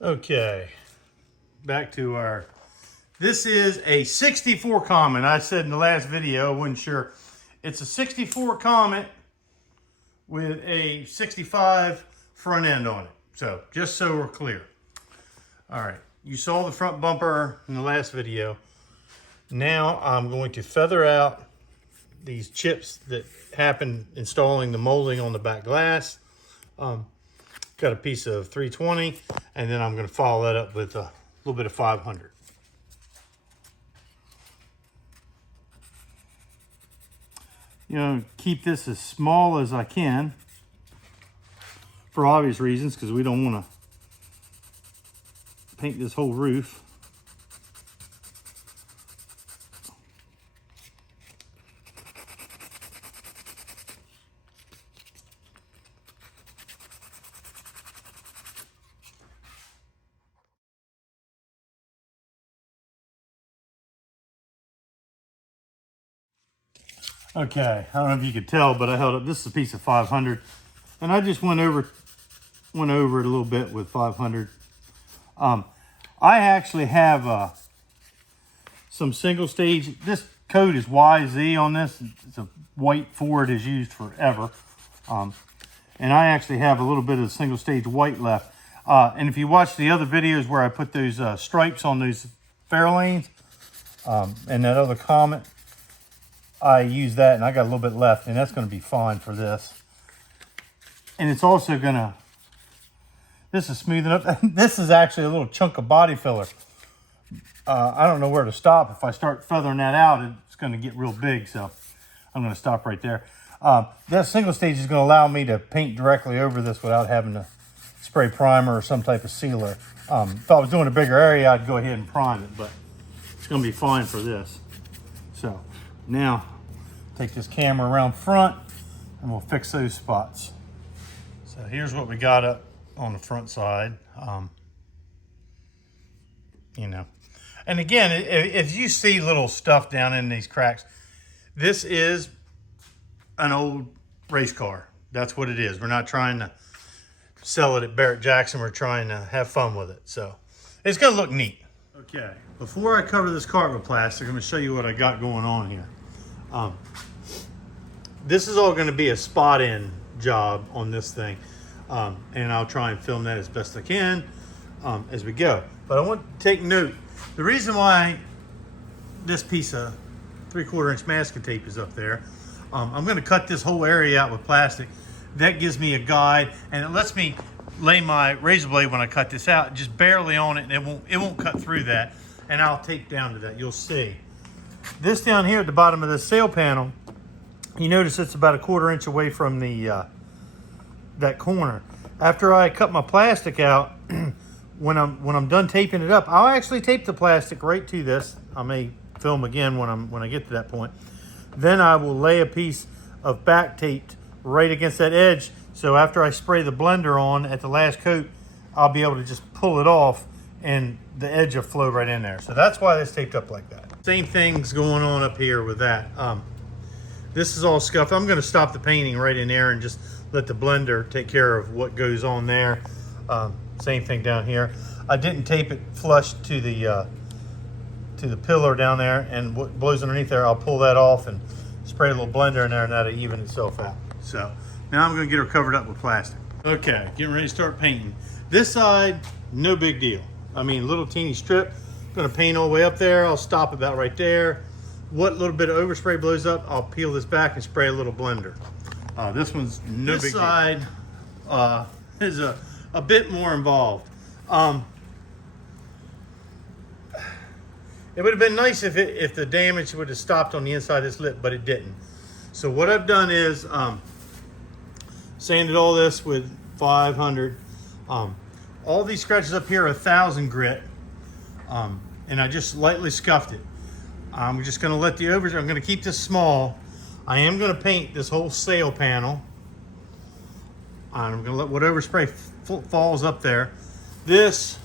Okay, back to our, this is a 64 Comet. I said in the last video, I wasn't sure. It's a 64 Comet with a 65 front end on it. So just so we're clear. All right, you saw the front bumper in the last video. Now I'm going to feather out these chips that happened installing the molding on the back glass. Got a piece of 320, and then I'm going to follow that up with a little bit of 500. You know, keep this as small as I can for obvious reasons, because we don't want to paint this whole roof. Okay, I don't know if you could tell, but I held up, this is a piece of 500, and I just went over it a little bit with 500. I actually have some single stage. This coat is YZ on this. It's a white Ford has used forever. And I actually have a little bit of single stage white left. And if you watch the other videos where I put those stripes on those Fairlanes and that other Comet, I use that, and I got a little bit left, and that's going to be fine for this. And it's also going to, this is smoothing up. This is actually a little chunk of body filler. I don't know where to stop. If I start feathering that out, it's going to get real big, so I'm going to stop right there. That single stage is going to allow me to paint directly over this without having to spray primer or some type of sealer. If I was doing a bigger area, I'd go ahead and prime it, but it's going to be fine for this. So now take this camera around front and we'll fix those spots. So here's what we got up on the front side. You know, and again, if you see little stuff down in these cracks, this is an old race car. That's what it is. We're not trying to sell it at Barrett Jackson. We're trying to have fun with it. So it's going to look neat. Okay, before I cover this cart with plastic, I'm going to show you what I got going on here. This is all going to be a spot in job on this thing. And I'll try and film that as best I can as we go. But I want to take note. The reason why this piece of 3/4 inch masking tape is up there, I'm going to cut this whole area out with plastic. That gives me a guide, and it lets me lay my razor blade when I cut this out just barely on it, and it won't cut through that. And I'll tape down to that. You'll see. This down here at the bottom of this sail panel, you notice it's about 1/4 inch away from the that corner. After I cut my plastic out, when I'm done taping it up, I'll actually tape the plastic right to this. I may film again when I get to that point. Then I will lay a piece of back tape right against that edge. So after I spray the blender on at the last coat, I'll be able to just pull it off and the edge will flow right in there. So that's why it's taped up like that. Same thing's going on up here with that. This is all scuffed. I'm going to stop the painting right in there and just let the blender take care of what goes on there. Same thing down here. I didn't tape it flush to the pillar down there, and what blows underneath there, I'll pull that off and spray a little blender in there, and that'll even itself out. So now I'm going to get her covered up with plastic. Okay, getting ready to start painting. This side, no big deal. I mean, little teeny strip. Going to paint all the way up there. I'll stop about right there. What little bit of overspray blows up, I'll peel this back and spray a little blender. This one's no big deal. This side is a bit more involved. It would have been nice if the damage would have stopped on the inside of this lip, but it didn't. So what I've done is sanded all this with 500. All these scratches up here are 1,000 grit, and I just lightly scuffed it. I'm just going to let the overspray, I'm going to keep this small. I am going to paint this whole sail panel. I'm going to let what overspray falls up there. This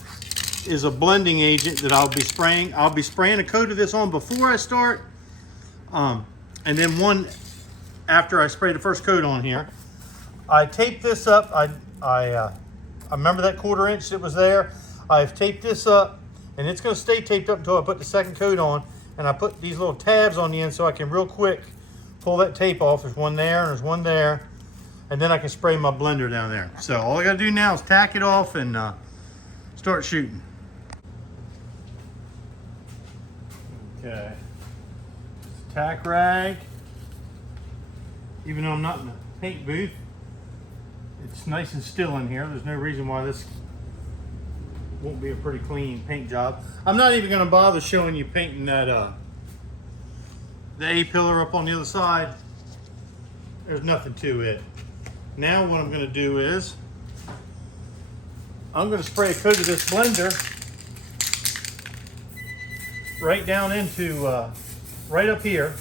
is a blending agent that I'll be spraying. I'll be spraying a coat of this on before I start, and then one after I spray the first coat on here. I taped this up. I remember that 1/4 inch that was there. I've taped this up, and it's going to stay taped up until I put the second coat on. And I put these little tabs on the end so I can real quick pull that tape off. There's one there and there's one there. And then I can spray my blender down there. So all I got to do now is tack it off and start shooting. Okay. Tack rag. Even though I'm not in a paint booth, it's nice and still in here. There's no reason why this won't be a pretty clean paint job. I'm not even going to bother showing you painting that the A-pillar up on the other side. There's nothing to it. Now what I'm going to do is I'm going to spray a coat of this blender right down into right up here.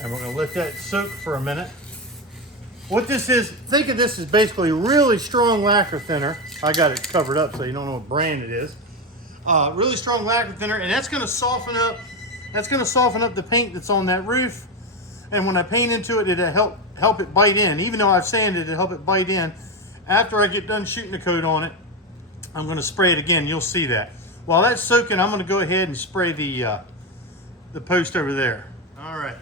And we're going to let that soak for a minute. What this is, think of this as basically really strong lacquer thinner. I got it covered up so you don't know what brand it is. Really strong lacquer thinner, and that's going to soften up. That's going to soften up the paint that's on that roof. And when I paint into it, it'll help it bite in. Even though I've sanded it, it'll help it bite in. After I get done shooting the coat on it, I'm going to spray it again. You'll see that. While that's soaking, I'm going to go ahead and spray the post over there. All right.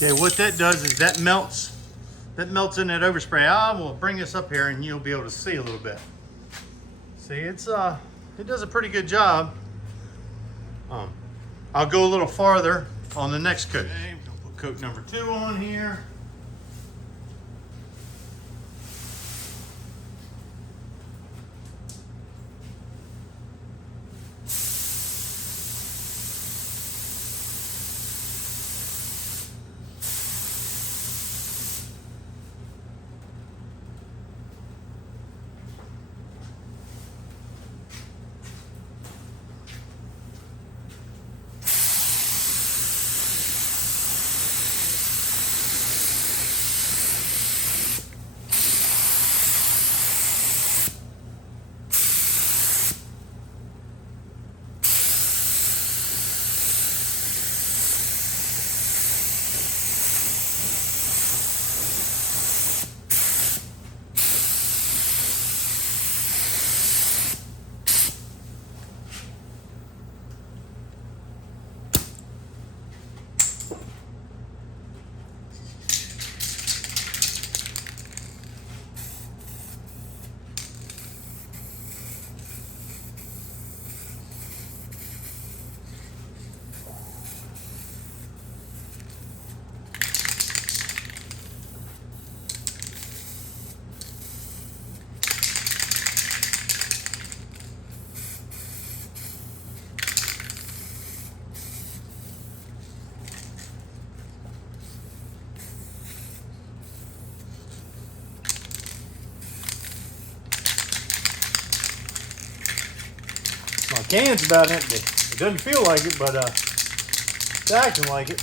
Okay, what that does is that melts in that overspray. I will bring this up here and you'll be able to see a little bit. See, it does a pretty good job. I'll go a little farther on the next coat. Okay, we'll put coat number 2 on here. My can's about empty. It doesn't feel like it, but it's acting like it.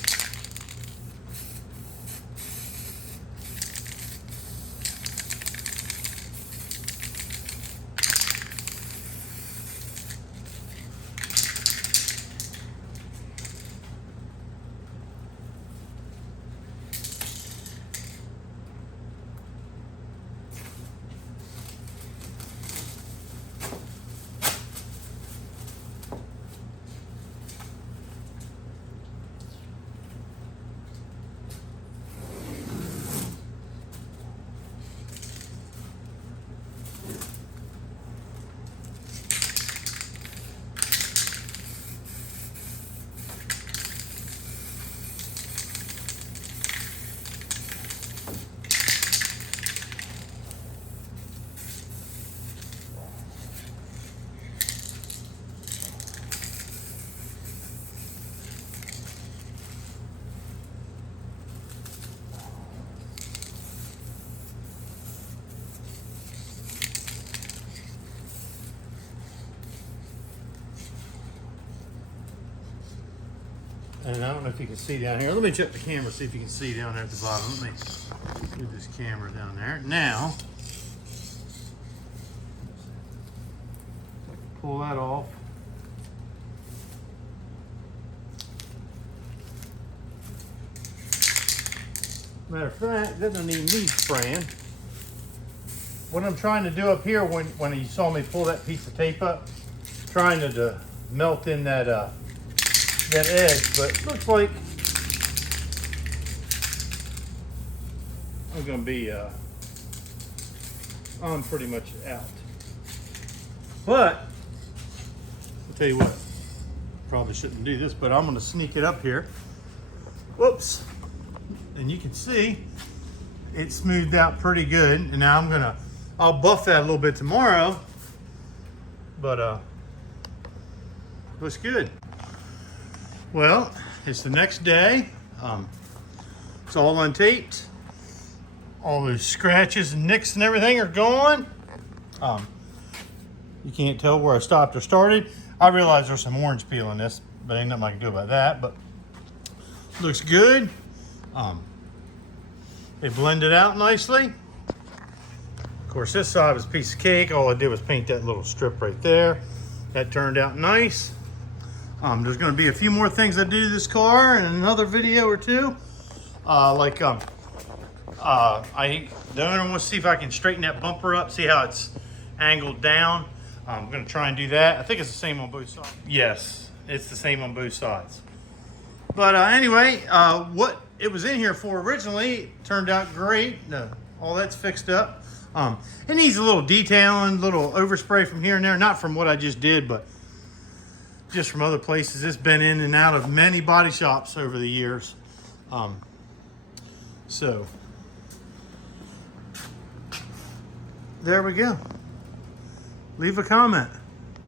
And I don't know if you can see down here. Let me check the camera, see if you can see down there at the bottom. Let me move this camera down there. Now, pull that off. Matter of fact, that doesn't even need spraying. What I'm trying to do up here, when you saw me pull that piece of tape up, trying to melt in that that edge, but it looks like I'm gonna be I'm pretty much out. But I'll tell you what, probably shouldn't do this, but I'm gonna sneak it up here. Whoops. And you can see it smoothed out pretty good. And now I'll buff that a little bit tomorrow, but looks good. Well, it's the next day. It's all untaped. All those scratches and nicks and everything are gone. You can't tell where I stopped or started. I realize there's some orange peel in this, but ain't nothing I can do about that. But looks good. It blended out nicely. Of course, this side was a piece of cake. All I did was paint that little strip right there. That turned out nice. There's going to be a few more things I do to this car in another video or two. The owner wants to see if I can straighten that bumper up, see how it's angled down. I'm going to try and do that. I think it's the same on both sides. Yes, it's the same on both sides. But anyway, what it was in here for originally turned out great. All that's fixed up. It needs a little detailing, little overspray from here and there. Not from what I just did, but just from other places. It's been in and out of many body shops over the years. So there we go. Leave a comment.